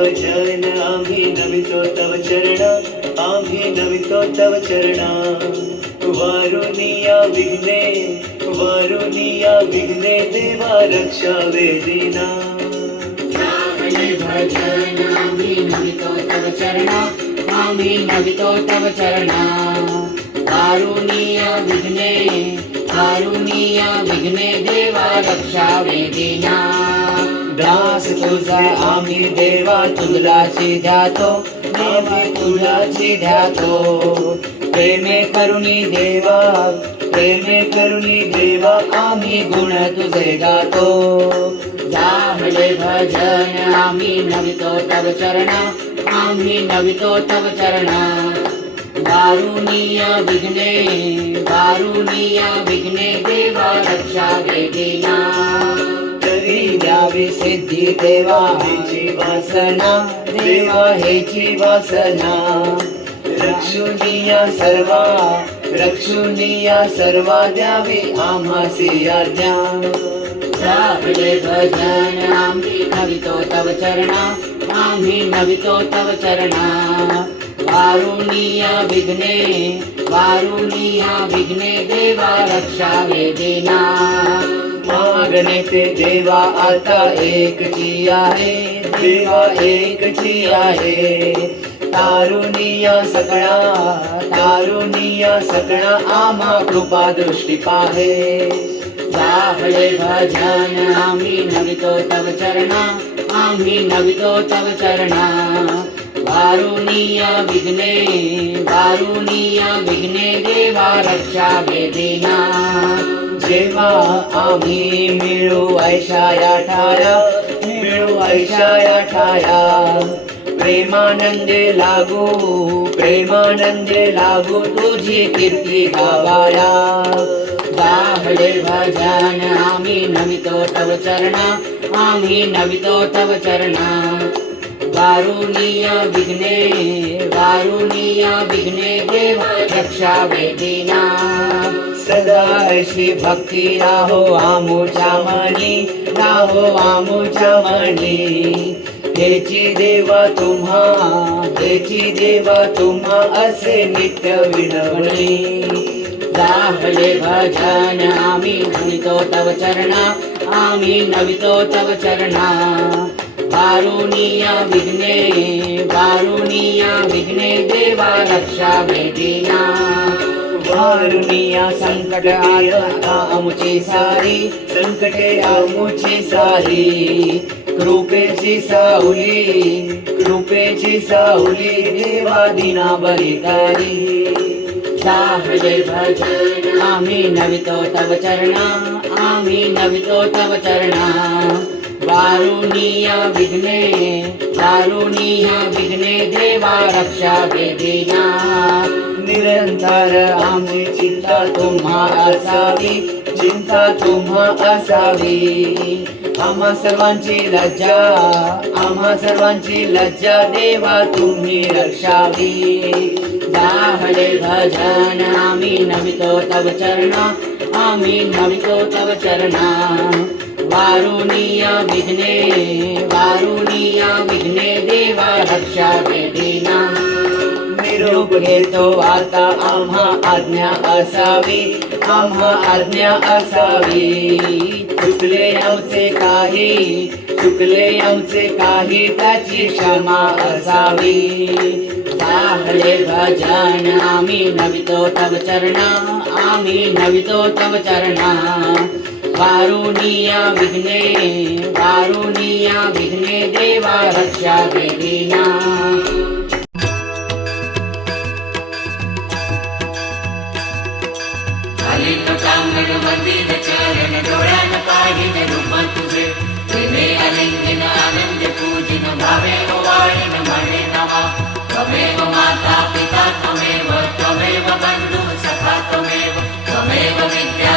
भजन आम्ही नमितो तव चरण, आम्ही नमितो तव चरण. वारुनिया विघ्ने, वारुनिया विघ्ने देवा रक्षा वेदीना. भजन आम्ही नमितो तव चरण, आम्ही नमितो तव चरण. कारुणीय विघ्ने, कारुणीय विघ्ने देवा रक्षा वेदीना. दास तुझा आम्ही देवा तुझलाची ध्यातो, देवा तुझलाची ध्यातो. प्रेमे करुणी देवा, प्रेमे करुणी देवा आम्ही गुण तुझे गातो. जाहले भजन आम्ही नमितो तव चरण, आम्ही नमितो तव चरण. वारुणीय विघ्ने, वारुणीय विघ्ने देवा रक्षा वेदीना. तरी द्यावी सिद्धी देवा हेची वासना, देवा हेची वासना. रक्षुनिया सर्वा, रक्षुनिया सर्वा द्यावी आम्हासी आज्ञा. जाहले भजन आम्ही नमितो तव चरण, आम्ही नमितो तव चरण. वारुणीय विघ्ने, वारुणीय विघ्ने देवा रक्षा वेदीना. मागणे ते देवा आता एकची आहे, देवा एकची आहे. तारुणीय सकळा, तारुणीय सकळा आम्हा कृपा दृष्टी पाहे. जाहले भजन आम्ही नमितो तव चरण, आम्ही नमितो तव चरण. वारुणीय विघ्ने, वारुणीय विघ्ने देवा रक्षा वेदीना. जेव्हा आम्ही मिळू ऐशाया ठाया, मिळू ऐशाया ठाया. प्रेमानंदे लागू, प्रेमानंदे लागू तुझी कीर्ती गावाया. जाहले भजन आम्ही नमितो तव चरण, आम्ही नमितो तव चरण. वारुणीय विघ्ने, वारुणीय विघ्ने देवा रक्षा वेदीना. सदा ऐशी भक्ती राहो आमुच्या मनी, राहो आमुच्या मनी. हेची देवा तुम्हा, हेची देवा तुम्हा असे नित्य विनवणी. जाहले भजन आम्ही नमितो तव चरण, आम्ही नमितो तव चरण. वारुणीय विघ्ने, वारुणीय विघ्ने देवा रक्षा वेदीना. वारुणीय संकट आता आमुची सारी, संकटे आमुची सारी. कृपेची सावली, कृपेची सावली देवा दिना बलितारी. जाहले भजन आम्ही नमितो तव चरण, आम्ही नमितो तव चरण. वारुणीय विघ्ने, वारुणीय विघ्ने देवा रक्षा वेदीना. निरंतर आमची चिंता तुम्हा असावी, चिंता तुम्हा असावी. आम्हा सर्वांची लज्जा, आम्हा सर्वांची लज्जा देवा तुम्ही रक्षावी. जाहले भजन आम्ही नमितो तव चरण, आम्ही नमितो तव चरण. वारुणीय विघ्ने, वारुणीय विघ्ने देवा रक्षा वेदीना. निरोप घेतो आता आम्हा आज्ञा असावी, आम्हा आज्ञा असावी. चुकले आमचे काही, चुकले आमचे काही त्याची क्षमा असावी. जाहले भजन आम्ही नमितो तव चरण, आम्ही नमितो तव चरण. वारुणीय विघ्ने, वारुणीय विघ्ने देवा रक्षा वेदीना. चरण डोळ्यान पाहिन रूप तुझे. प्रेमे अलिंगन आनंद पूजिन भावे वाळीन म्हणे नवा. त्वमेव माता पिता त्वमेव, त्वमेव बंधु सखा त्वमेव, त्वमेव विद्या